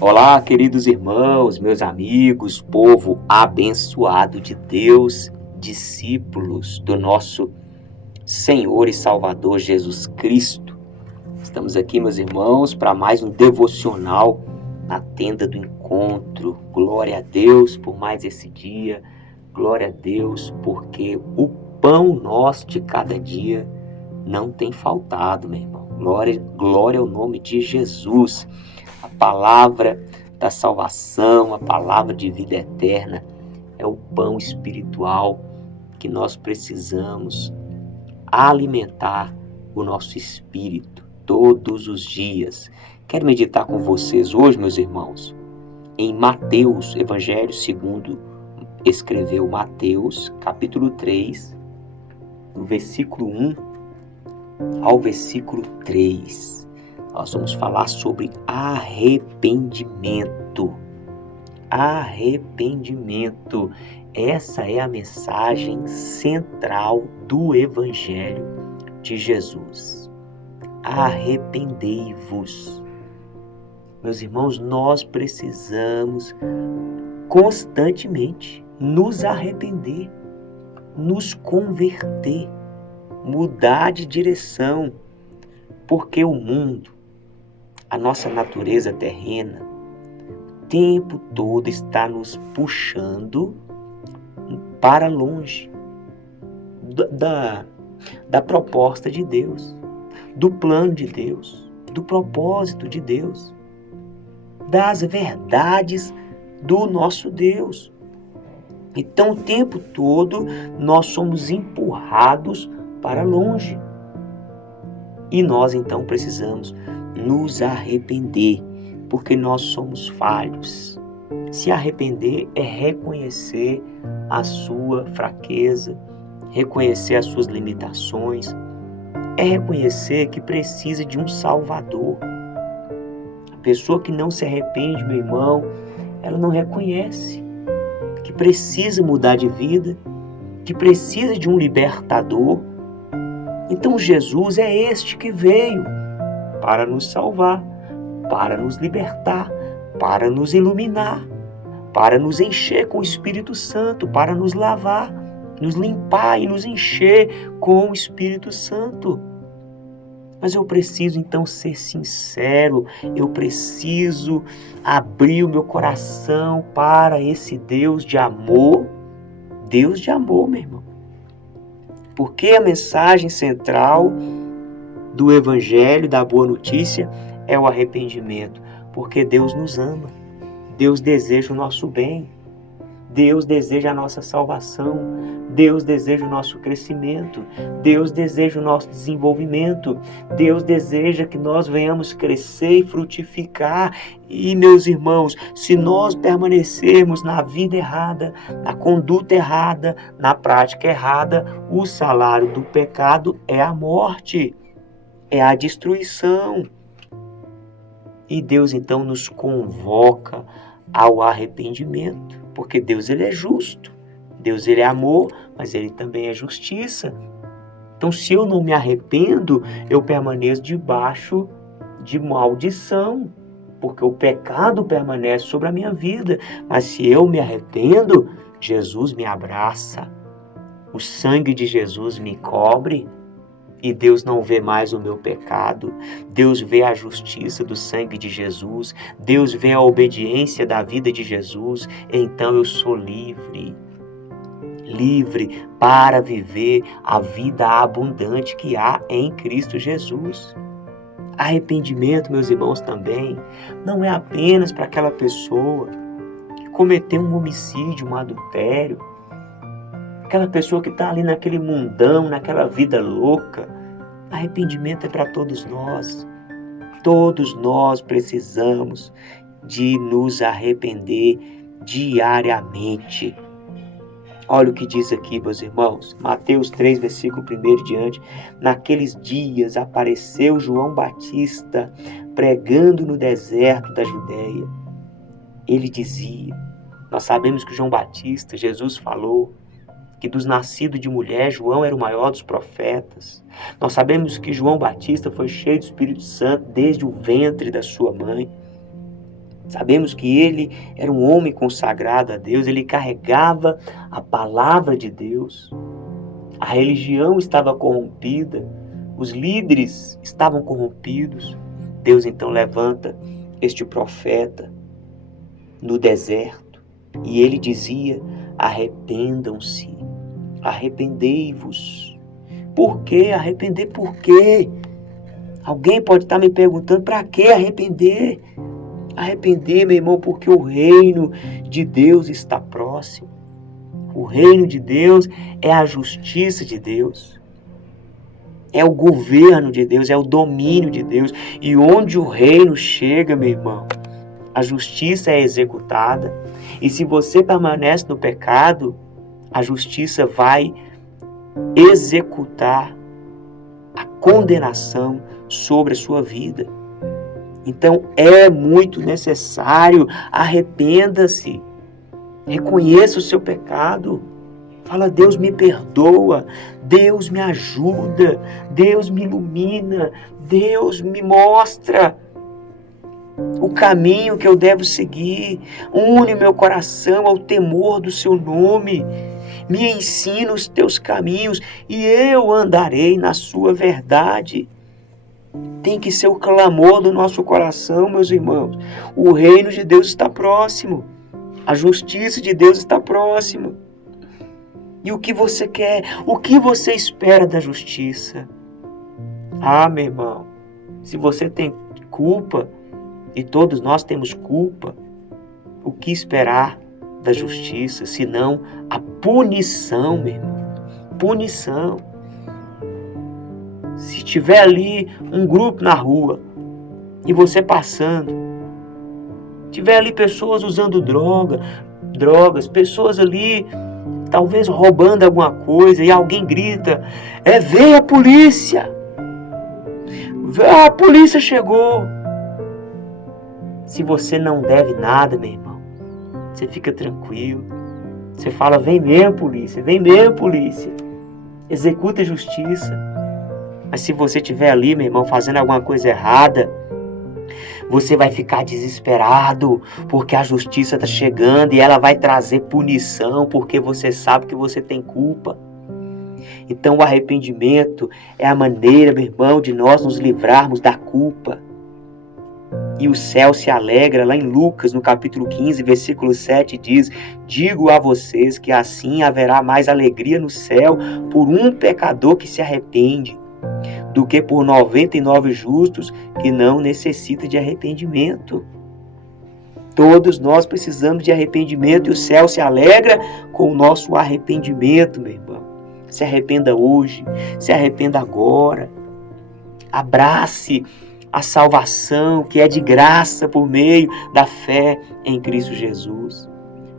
Olá, queridos irmãos, meus amigos, povo abençoado de Deus, discípulos do nosso Senhor e Salvador Jesus Cristo. Estamos aqui, meus irmãos, para mais um devocional na tenda do encontro. Glória a Deus por mais esse dia. Glória a Deus porque o pão nosso de cada dia não tem faltado, meu irmão. Glória ao nome de Jesus. A palavra da salvação, a palavra de vida eterna é o pão espiritual que nós precisamos alimentar o nosso espírito todos os dias. Quero meditar com vocês hoje, meus irmãos, em Mateus, Evangelho segundo escreveu Mateus, capítulo 3, do versículo 1 ao versículo 3. Nós vamos falar sobre arrependimento. Arrependimento. Essa é a mensagem central do Evangelho de Jesus. Arrependei-vos. Meus irmãos, nós precisamos constantemente nos arrepender, nos converter, mudar de direção, porque o mundo, a nossa natureza terrena, o tempo todo está nos puxando para longe da proposta de Deus, do plano de Deus, do propósito de Deus, das verdades do nosso Deus. Então, o tempo todo nós somos empurrados para longe. E nós então precisamos nos arrepender, porque nós somos falhos. Se arrepender é reconhecer a sua fraqueza, reconhecer as suas limitações, é reconhecer que precisa de um Salvador. A pessoa que não se arrepende, meu irmão, ela não reconhece que precisa mudar de vida, que precisa de um libertador. Então Jesus é este que veio para nos salvar, para nos libertar, para nos iluminar, para nos encher com o Espírito Santo, para nos lavar, nos limpar e nos encher com o Espírito Santo. Mas eu preciso então ser sincero, eu preciso abrir o meu coração para esse Deus de amor, meu irmão. Porque a mensagem central do Evangelho, da Boa Notícia, é o arrependimento. Porque Deus nos ama, Deus deseja o nosso bem, Deus deseja a nossa salvação, Deus deseja o nosso crescimento, Deus deseja o nosso desenvolvimento, Deus deseja que nós venhamos crescer e frutificar. E, meus irmãos, se nós permanecermos na vida errada, na conduta errada, na prática errada, o salário do pecado é a morte, é a destruição. E Deus então nos convoca ao arrependimento, porque Deus ele é justo, Deus ele é amor, mas ele também é justiça. Então, se eu não me arrependo, eu permaneço debaixo de maldição, porque o pecado permanece sobre a minha vida. Mas se eu me arrependo, Jesus me abraça, o sangue de Jesus me cobre, e Deus não vê mais o meu pecado. Deus vê a justiça do sangue de Jesus. Deus vê a obediência da vida de Jesus. Então eu sou livre. Livre para viver a vida abundante que há em Cristo Jesus. Arrependimento, meus irmãos, também não é apenas para aquela pessoa que cometeu um homicídio, um adultério, aquela pessoa que está ali naquele mundão, naquela vida louca. Arrependimento é para todos nós. Todos nós precisamos de nos arrepender diariamente. Olha o que diz aqui, meus irmãos. Mateus 3, versículo 1 e diante. Naqueles dias apareceu João Batista pregando no deserto da Judéia. Ele dizia, nós sabemos que João Batista, Jesus falou, que dos nascidos de mulher, João era o maior dos profetas. Nós sabemos que João Batista foi cheio do Espírito Santo desde o ventre da sua mãe. Sabemos que ele era um homem consagrado a Deus, ele carregava a palavra de Deus. A religião estava corrompida, os líderes estavam corrompidos. Deus então levanta este profeta no deserto e ele dizia: arrependam-se, arrependei-vos. Por quê? Arrepender por quê? Alguém pode estar me perguntando: para que arrepender? Arrepender, meu irmão, porque o reino de Deus está próximo. O reino de Deus é a justiça de Deus. É o governo de Deus, é o domínio de Deus. E onde o reino chega, meu irmão, a justiça é executada. E se você permanece no pecado, a justiça vai executar a condenação sobre a sua vida. Então é muito necessário, arrependa-se, reconheça o seu pecado, fala: Deus me perdoa, Deus me ajuda, Deus me ilumina, Deus me mostra o caminho que eu devo seguir, une meu coração ao temor do seu nome, me ensina os teus caminhos e eu andarei na sua verdade. Tem que ser o clamor do nosso coração, meus irmãos. O reino de Deus está próximo. A justiça de Deus está próxima. E o que você quer? O que você espera da justiça? Ah, meu irmão, se você tem culpa, e todos nós temos culpa, o que esperar da justiça, senão a punição, meu irmão? Punição. Se tiver ali um grupo na rua e você passando, tiver ali pessoas usando drogas, pessoas ali talvez roubando alguma coisa e alguém grita: vem a polícia! A polícia chegou! Se você não deve nada, meu irmão, você fica tranquilo. Você fala: vem mesmo polícia, vem mesmo polícia. Executa a justiça. Mas se você estiver ali, meu irmão, fazendo alguma coisa errada, você vai ficar desesperado, porque a justiça está chegando e ela vai trazer punição, porque você sabe que você tem culpa. Então o arrependimento é a maneira, meu irmão, de nós nos livrarmos da culpa. E o céu se alegra, lá em Lucas, no capítulo 15, versículo 7, diz: digo a vocês que assim haverá mais alegria no céu por um pecador que se arrepende, do que por 99 justos que não necessitam de arrependimento. Todos nós precisamos de arrependimento e o céu se alegra com o nosso arrependimento, meu irmão. Se arrependa hoje, se arrependa agora. Abrace a salvação que é de graça por meio da fé em Cristo Jesus.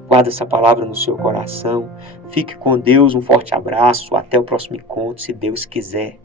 Guarda essa palavra no seu coração. Fique com Deus, um forte abraço. Até o próximo encontro, se Deus quiser.